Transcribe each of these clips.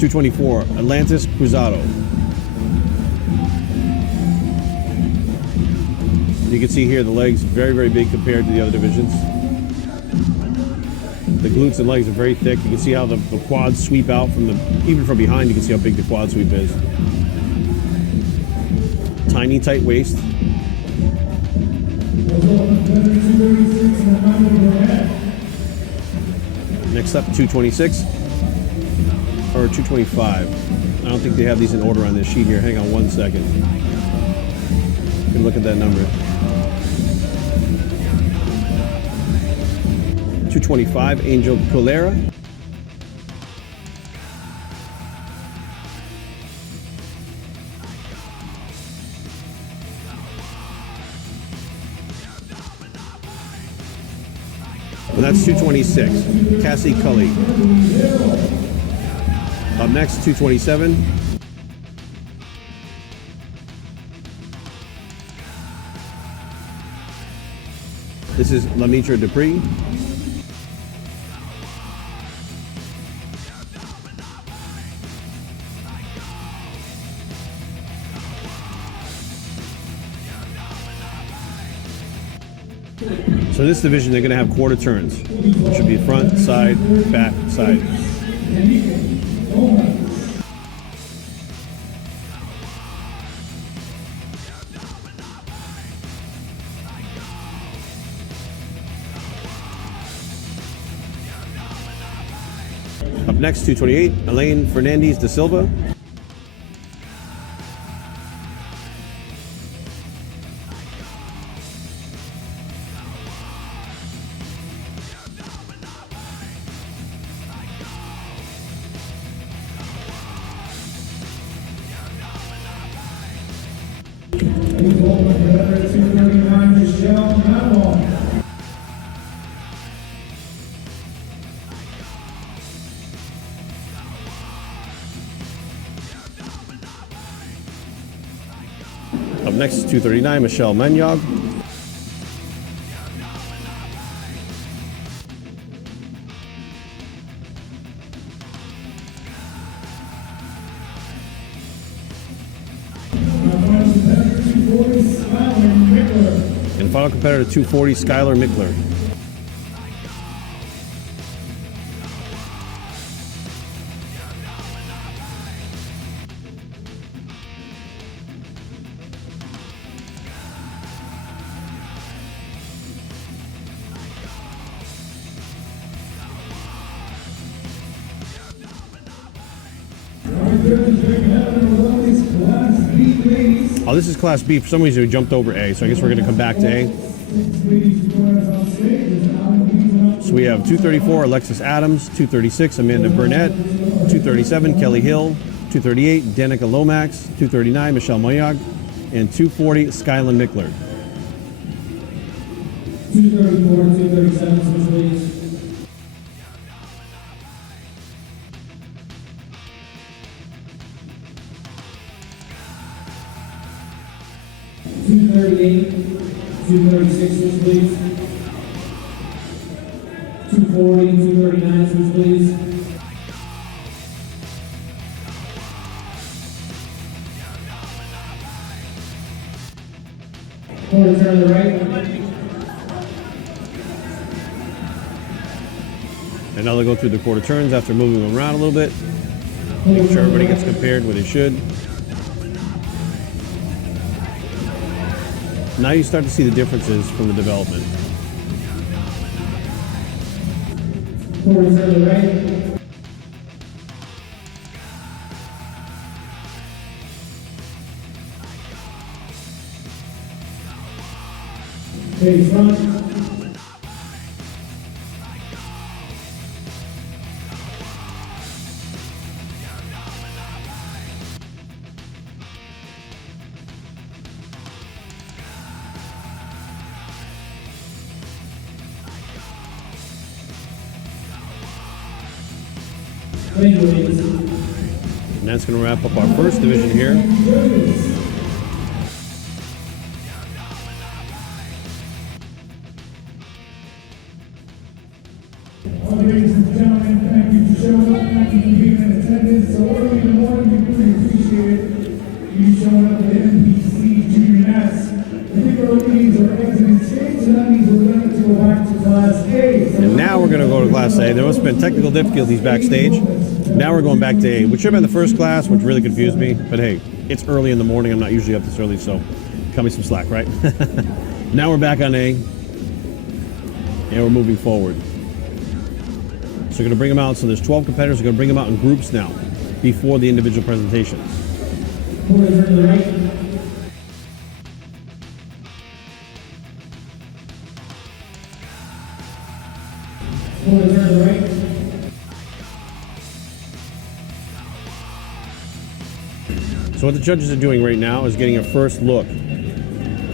224, Atlantis Cruzado. You can see here the legs very, very big compared to the other divisions. The glutes and legs are very thick. You can see how the quads sweep out from even from behind. You can see how big the quad sweep is. Tiny, tight waist. Next up, 226 or 225. I don't think they have these in order on this sheet here. Hang on one second. You can look at that number. 225, Angel Colera. And that's 226, Cassie Cully. Up next, 227. This is Lamitra Dupree. So this division, they're going to have quarter turns. It should be front, side, back, side. Up next, 228, Elaine Fernandez da Silva. Up next, 239, Michelle Manyog. And final competitor, 240, Skylar Mickler. Oh, this is Class B. For some reason, we jumped over A, so I guess we're going to come back to A. So we have 234, Alexis Adams, 236, Amanda Burnett, 237, Kelly Hill, 238, Danica Lomax, 239, Michelle Moyag, and 240, Skylan Mickler. 234, 237, please. $238, 236, please. 240, 239, please. Quarter turn to the right. And now they'll go through the quarter turns after moving them around a little bit. Make sure everybody gets compared where they should. Now you start to see the differences from the development. Quarter turn to the right. Face front. And that's going to wrap up our first division here. Ladies and gentlemen, thank you for showing up. thank you for being in attendance. So early in the morning, we really appreciate you showing up at the NPC Junior Nationals. I think our ladies are exiting stage, and that means we're ready to go back to Class A. And now we're going to go to Class A. There must have been technical difficulties backstage. Now we're going back to A, which should have been the first class, which really confused me. But hey, it's early in the morning. I'm not usually up this early, so cut me some slack, right? Now we're back on A, and we're moving forward. So we're going to bring them out. So there's 12 competitors. We're going to bring them out in groups now before the individual presentations. Quarters to the right. Quarters to the right. So what the judges are doing right now is getting a first look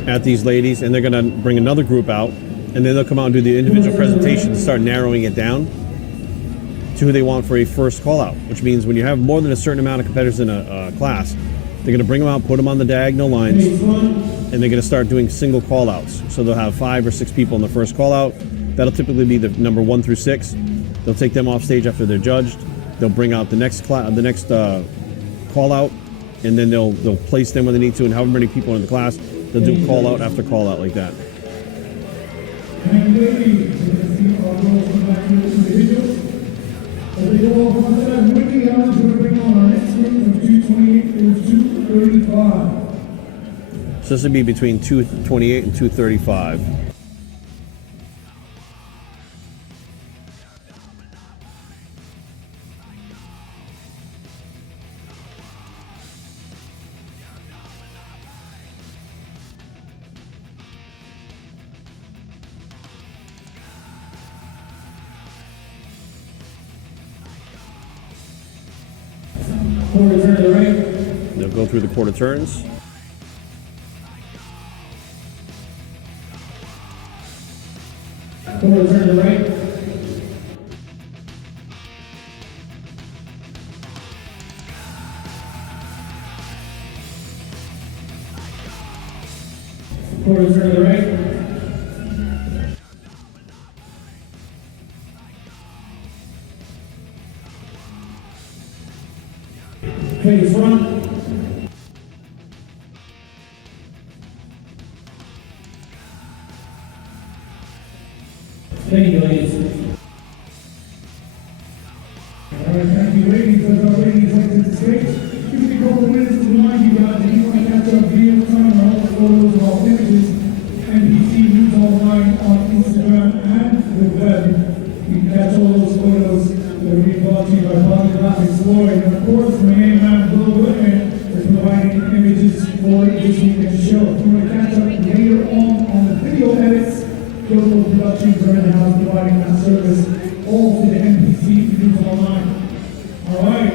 at these ladies, and they're going to bring another group out, and then they'll come out and do the individual presentation and start narrowing it down to who they want for a first call out, which means when you have more than a certain amount of competitors in a class, they're going to bring them out, put them on the diagonal lines, and they're going to start doing single call outs. So they'll have 5 or 6 people in the first call out. That'll typically be the number 1 through 6. They'll take them off stage after they're judged. They'll bring out the next call out, and then they'll place them where they need to, and however many people are in the class, they'll do call out after call out like that. And ladies, see our girls come back to the individuals. As they go off onto that, Whitney Allen's going to bring on our next group from 228 through 235. So this would be between 228 and 235. Quarter turn to the right. They'll go through the quarter turns. Quarter turn to the right. Quarter turn to the right. Face front. Thank you, ladies. All right, thank you, ladies. As our ladies exit the stage, give me a couple of minutes to remind you guys that you want to catch up video time on all the photos and all images. NPC News Online on Instagram and the web. You can catch all those photos that are being brought to you by Bodybuilders Floyd. And of course, my main man, Will Whitman, is providing images for this weekend's show. If you want to catch up later on the video edits, Global Productions are in the house providing that service, all to the NPC News Online. All right.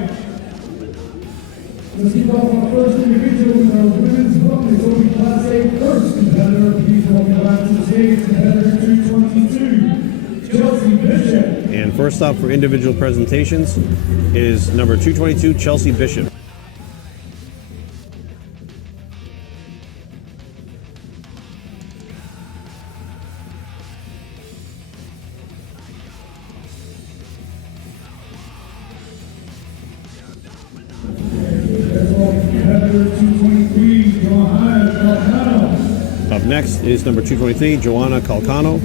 Let's kick off our first individual with our women's wellness over Class A first competitor. Please welcome back to the stage, competitor 222, Chelsea Bishop. And first up for individual presentations is number 222, Chelsea Bishop. Up next is number 223, Joanna Calcano.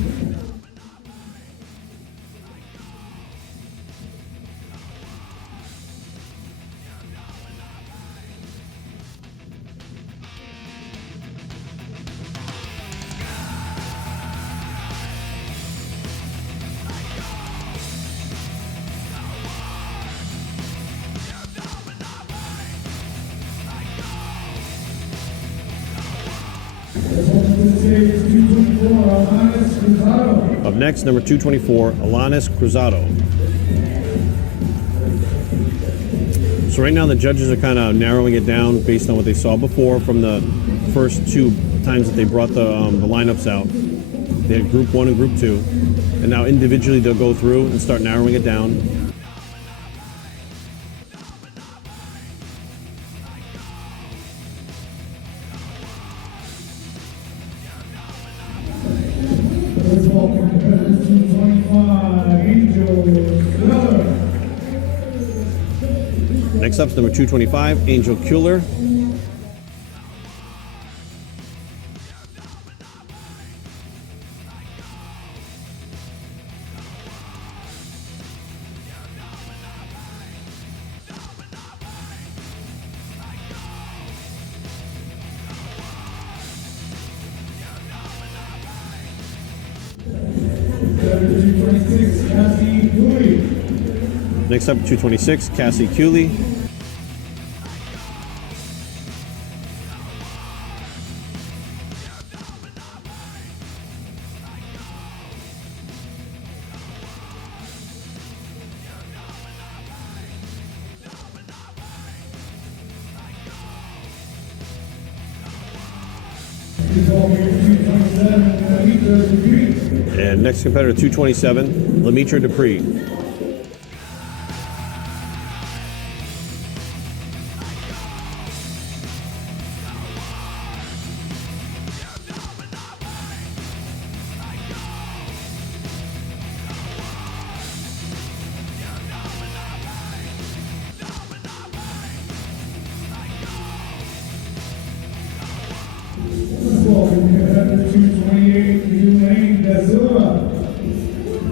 Up next, number 224, Alanis Cruzado. So right now the judges are kind of narrowing it down based on what they saw before from the first 2 times that they brought the lineups out. They had group 1 and group 2, and now individually they'll go through and start narrowing it down. Next up is number 225, Angel Kuehler. Next up, 226, Cassie Cooley. And next competitor, 227, Lemitra Dupree.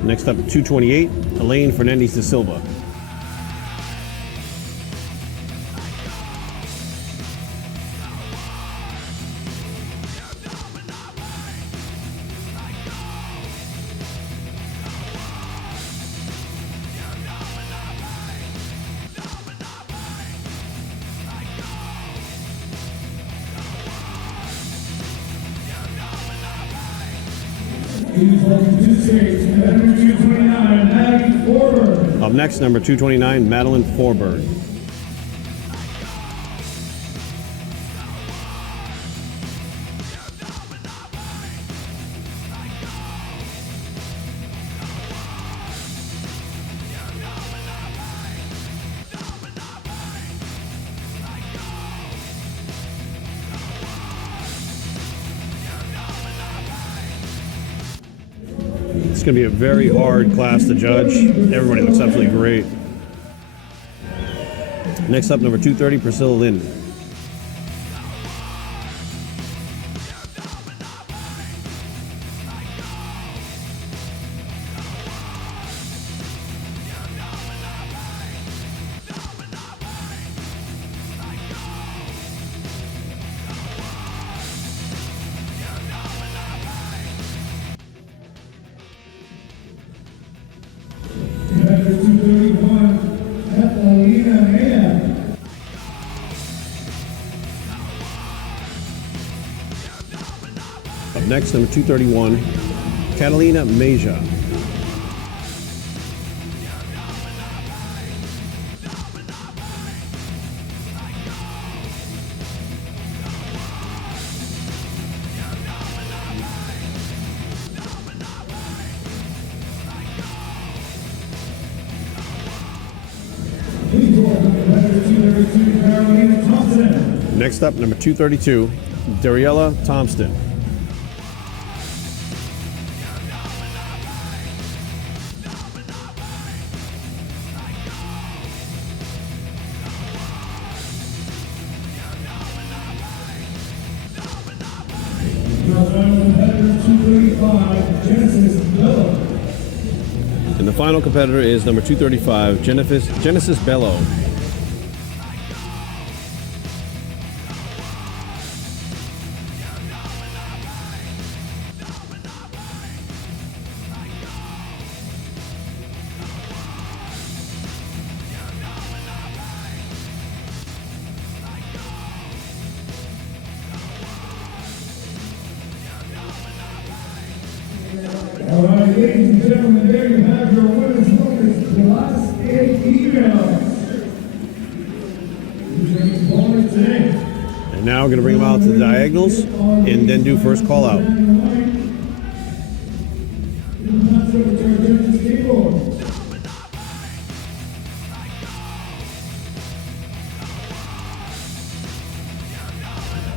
Next up, 228, Elaine Fernandez da Silva. Up next, number 229, Madeline Forberg. It's going to be a very hard class to judge. Everybody looks absolutely great. Next up, number 230, Priscilla Lind. Up next, number 231, Catalina Meja. Next up, number 232, Dariella Thompson. And the final competitor is number 235, Genesis Bello. All right, ladies and gentlemen, there you have your women's focus class A females. Today. And now we're going to bring them out to the diagonals and then do first call out.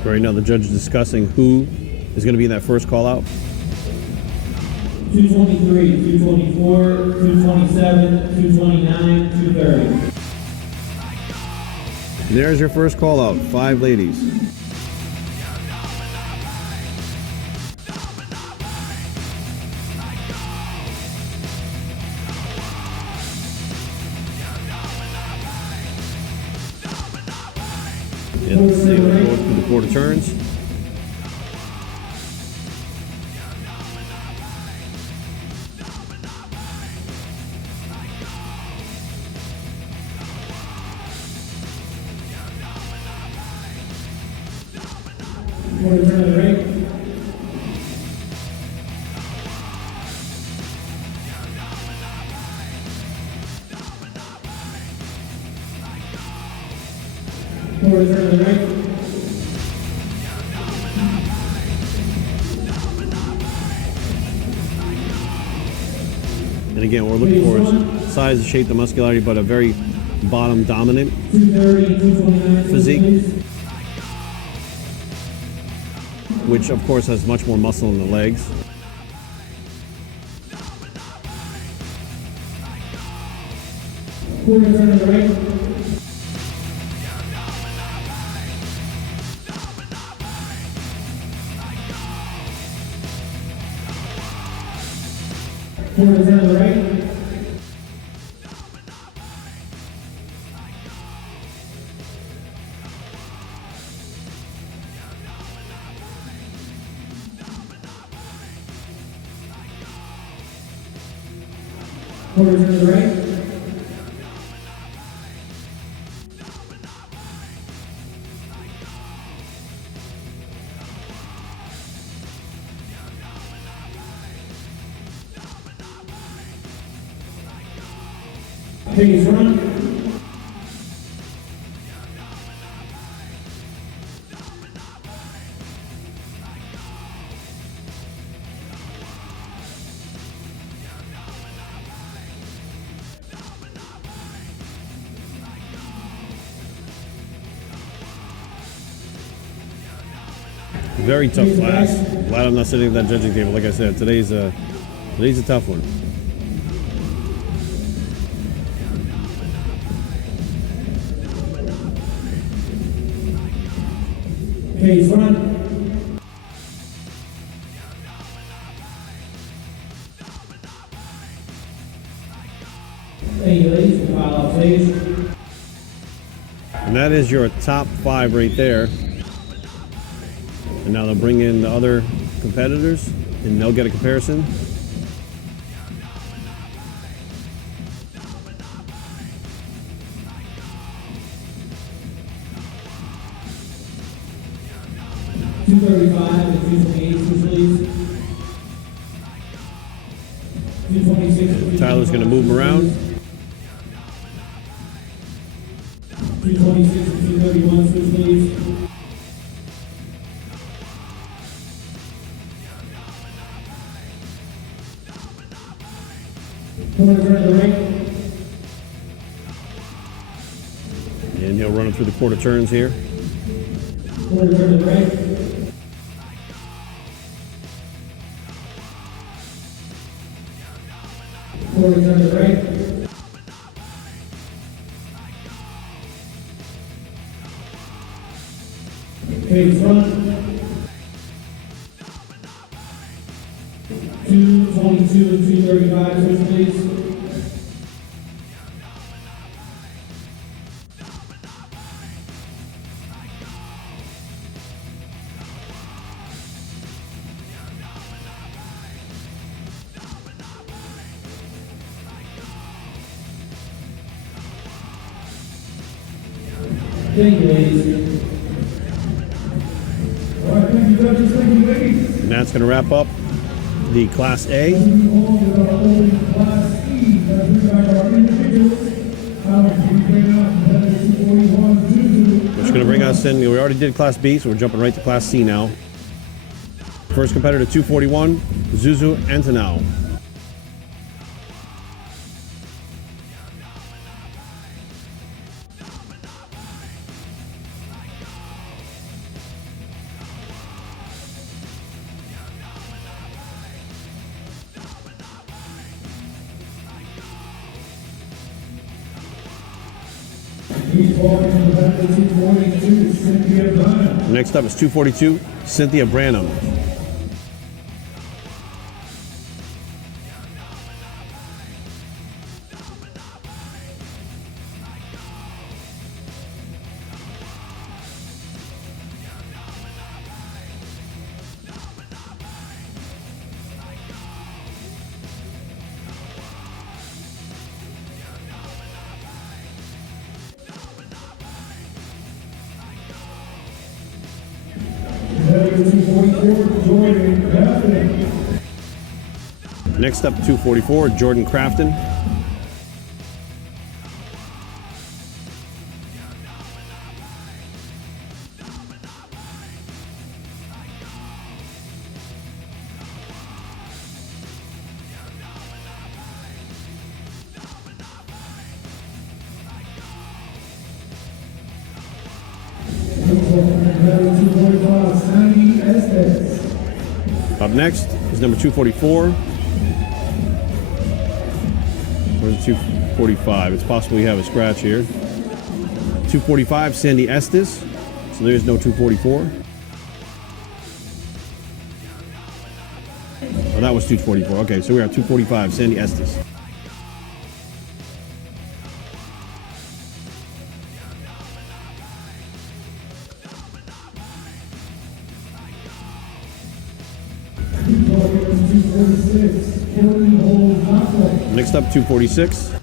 Right now the judge is discussing who is going to be in that first call out. 223, 224, 227, 229, 230. There's your first call out. 5 ladies. And let's see, we'll go through the quarter turns. Quarter turn to the right. Quarter turn to the right. And again, what we're looking for is size, shape, the muscularity, but a very bottom dominant 230, 229. physique, which of course has much more muscle in the legs. Quarter turn to the right. Quarter turn to the right. Quarter turn to the right. Please run. Very tough class. Glad I'm not sitting at that judging table. Like I said, today's a tough one. Please run. Thank you, ladies. We file off stage. And that is your top 5 right there. And now they'll bring in the other competitors and they'll get a comparison. $235 and $228, please. $226. Tyler's going to move them around. $226 and $231, please. Quarter turn to the right. And he'll run them through the quarter turns here. Quarter turn to the right. Quarter turn to the right. Okay, front. 222 and 235, please. Thank you, ladies. All right, thank you, judges. Thank you, ladies. And that's going to wrap up the Class A. Moving on with our old Class E, let's bring back our individuals. Which is going to bring us in. We already did Class B, so we're jumping right to Class C now. First competitor, 241, Zuzu Antonau. Please welcome to the back of 242, Cynthia Bynum. Next up is 242, Cynthia Branham. Next up, 244, Jordan Crafton. Up next is number 244. Where's the 245? It's possible we have a scratch here. 245, Sandy Estes. So there's no 244. Oh, that was 244. Okay, so we're at 245, Sandy Estes. Next up, 246.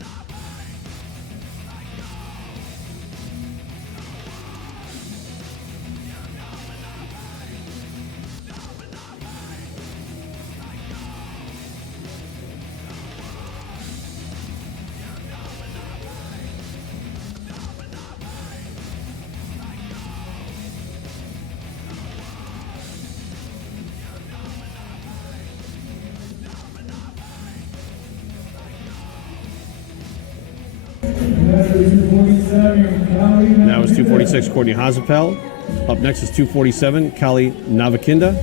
Now is 246, Courtney Hazapel. Up next is 247, Kali Navakinda.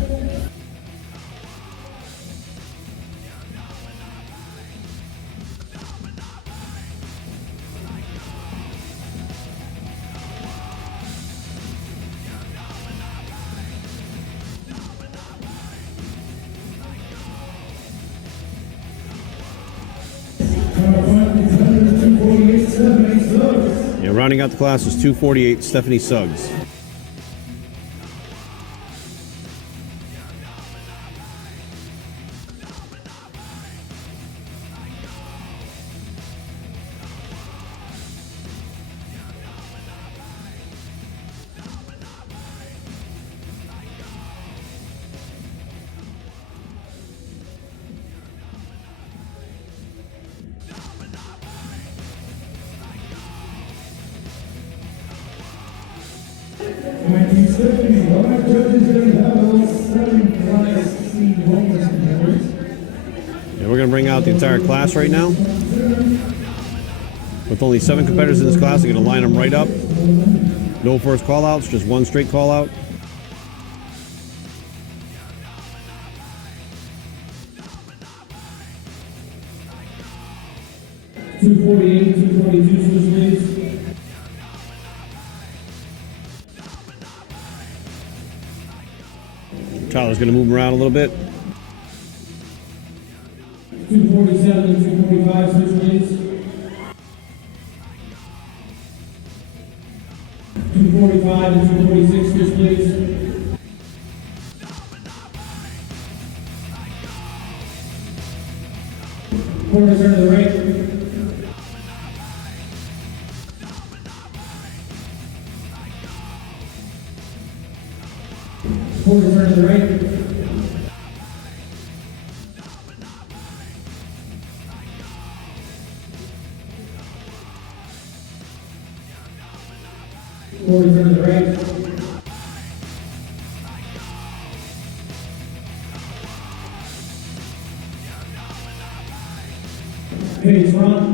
Yeah, rounding out the class is 248, Stephanie Suggs. Yeah, we're going to bring out the entire class right now. With only 7 competitors in this class, they're going to line them right up. No first call-outs, just one straight call-out. $248, $242, switch leads. Tyler's going to move them around a little bit. 247 and 245, switch leads. 245 and 246, switch leads. Quarter turn to the right. Quarter turn to the right. Quarter turn to the right. Page front.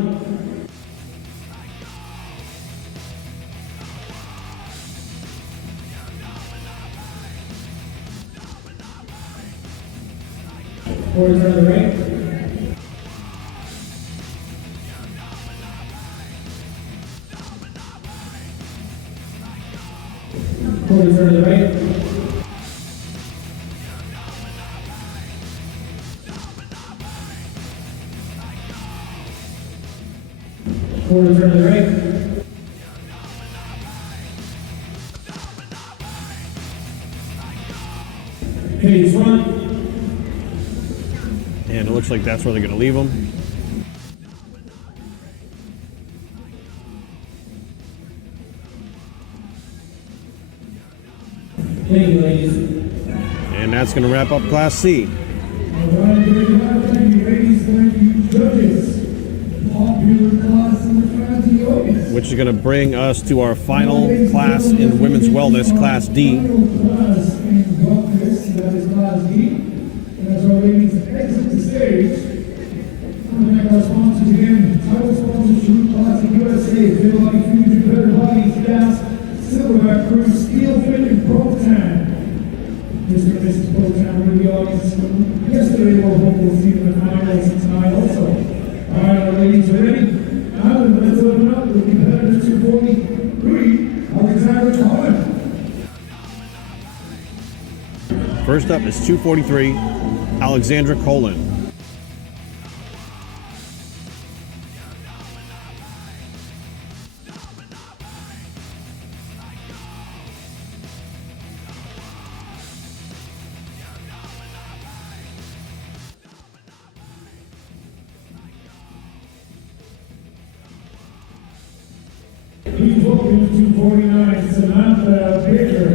Quarter turn to the right. 4 return to the right. Cage front. And it looks like that's where they're going to leave them. Thank you, ladies. And that's going to wrap up Class C. All right, very well. Thank you, ladies. Thank you, judges. Popular class number 5. Which is going to bring us to our final class in women's wellness, Class D. Final class in wellness, that is Class D. And as our ladies exit the stage, I want to thank our sponsors again. Title sponsor Sheruclassic USA, Fit Body Fusion, Better Bodies, Gas, Silverback Crew, Steel Fit, and Protan. Mr. and Mrs. Protan were in the audience yesterday. We'll hopefully see them in highlights tonight also. All right, our ladies are ready. Now let's open up with competitor 243, Alexander Cohen. First up is 243, Alexandra Colin. Please welcome 249, Samantha Baker.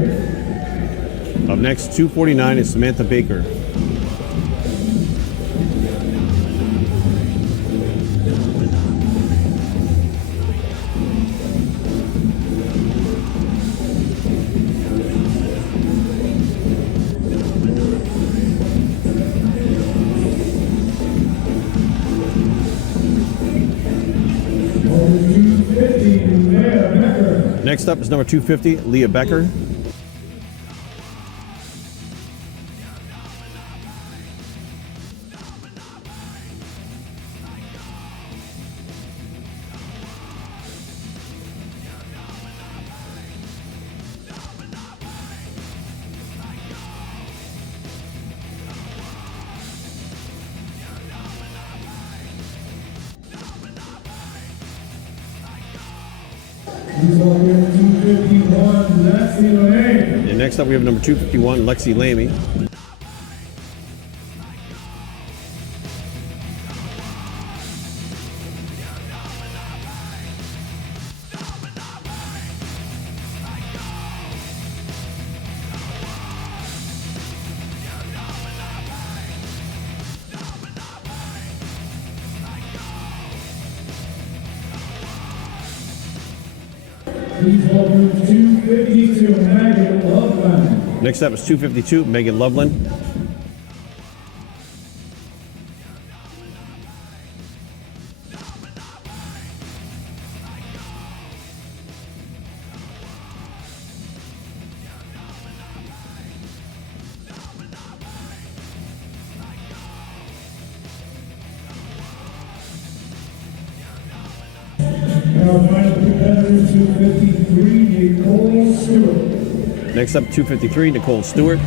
Up next, 249 is Samantha Baker. Next up is number 250, Leah Becker. And next up we have number 251, Lexi Lamy. Please welcome 252, Megan Loveland. Next up is 252, Megan Loveland. Our final competitor, 253, Nicole Stewart. Next up, 253, Nicole Stewart.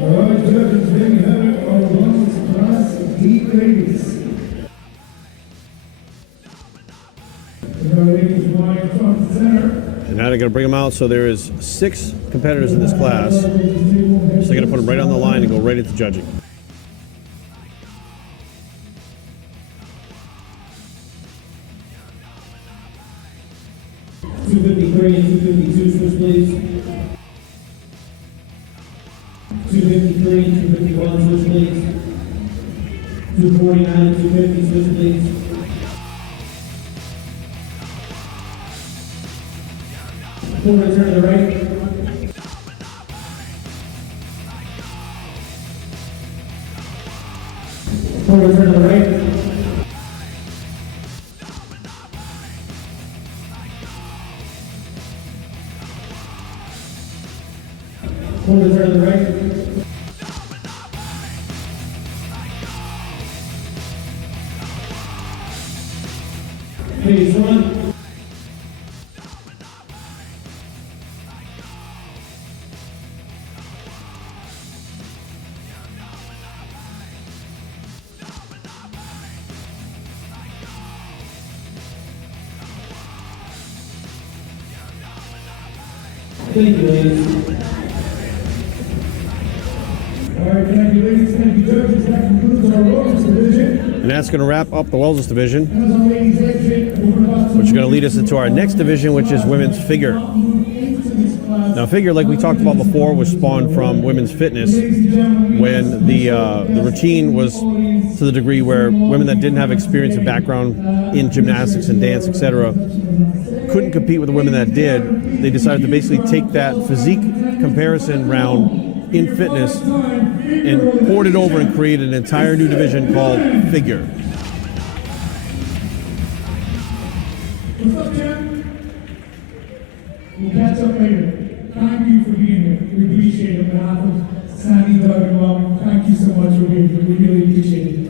All right, judges, there you have it, our wellness class D ladies. And our ladies line front and center. And now they're going to bring them out. So there is 6 competitors in this class. So they're going to put them right on the line and go right into judging. $253 and $252, switch please. $253 and $251, switch please. $249 and $250, switch please. Full return to the right. Full return to the right. Shoulders are to the right. Phase one. Thank you, ladies. All right, thank you, ladies. Thank you, judges. That concludes our wellness division. And that's going to wrap up the wellness division, As our ladies exit, we're about to which is going to lead us into our next division, which is women's figure. move into this class. Now, figure, like we talked about before, was spawned from women's fitness when the routine was to the degree where women that didn't have experience and background in gymnastics and dance, etc., couldn't compete with the women that did. They decided to basically take that physique comparison round in fitness and poured it over and created an entire new division called figure. What's up, champ? We'll catch up later. Thank you for being here. We appreciate it. On behalf of Sandy, Doug, and Mom, thank you so much for being here. We really appreciate it.